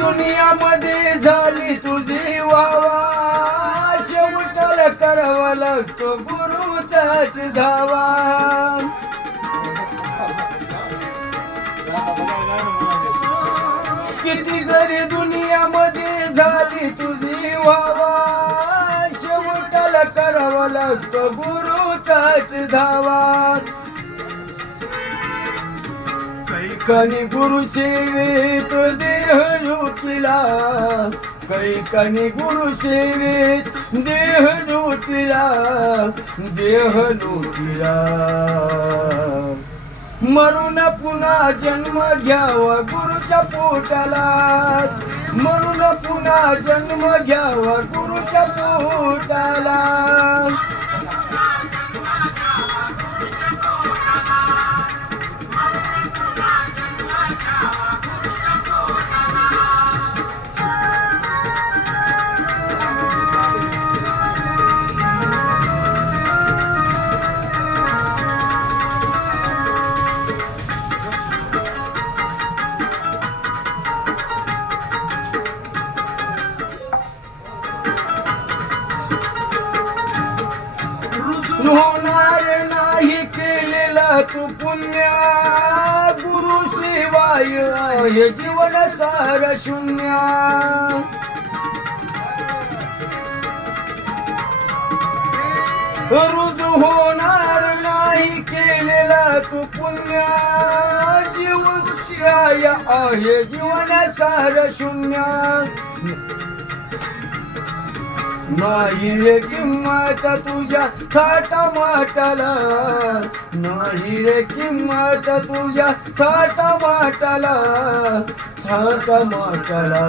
दुनियामध्ये झाली तुझी वावा, शेवटाला करावा लागतो गुरुचाच धावा. किती जरी दुनियामध्ये झाली तुझी वावा, शेवटाला करावा लागतो गुरुचाच धावा. कैकानी गुरु सेवेत देह लुटिला, कैकानी गुरु सेवेत देह लुटिला, देह लुटिला. म्हणून पुन्हा जन्म घ्यावा गुरुच्या पोटाला, म्हणून पुन्हा जन्म घ्यावा गुरुच्या पोटाला. होणार नाही केलेला तू पुण्य, गुरु शिवाय हे जीवन सार शून्य. रुजू होणार नाही केलेला तू पुण्य, जीवन शिवाय आहे जीवन सार शून्य. नाही रे किंमत तुझ्या थाटामाटाला, नाही रे किंमत तुझ्या थाटामाटाला, थाटामाटाला.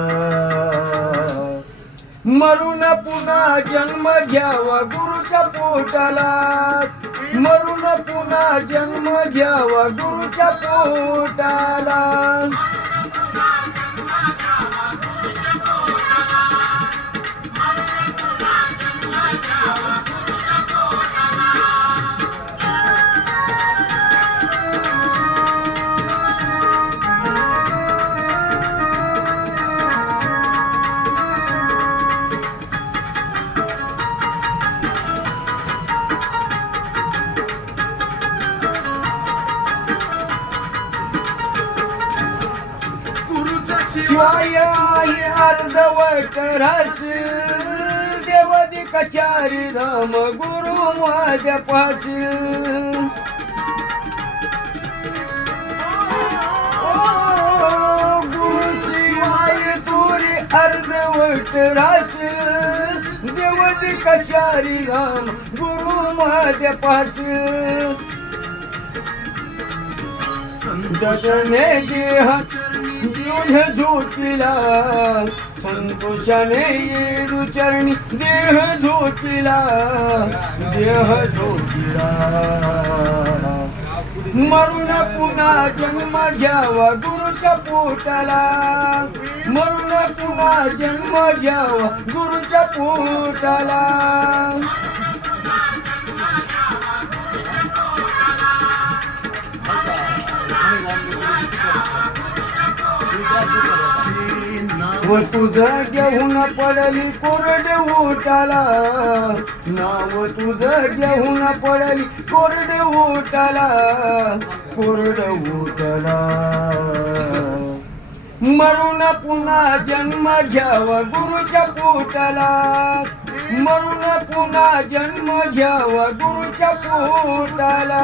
मरून पुन्हा जन्म घ्यावा गुरुच्या पोटाला, मरून पुन्हा जन्म घ्यावा गुरुच्या पोटाला. शिवाय आहे अर्धवट रस, देवदी कचारी धाम गुरु माझ्या पास. गुरु शिवाय तुरी अर्धवट रस, देवदी कचारी धाम गुरु माझ्या पास. संतने देहा देह धुतला, संतोषाने येडू चरणी देह धुतला, देह धुतला. मरून पुन्हा जन्म घ्यावा गुरुच्या पोटाला, मरून पुन्हा जन्म घ्यावा गुरुच्या पोटाला. व तुझं घेऊन पडली कोरड उठाला, नाव तुझं घेऊन पडली कोरड उठाला, कोरड उठाला. मरून पुन्हा जन्म घ्यावा गुरुच्या पोटाला, मरून पुन्हा जन्म घ्यावा गुरुच्या पोटाला.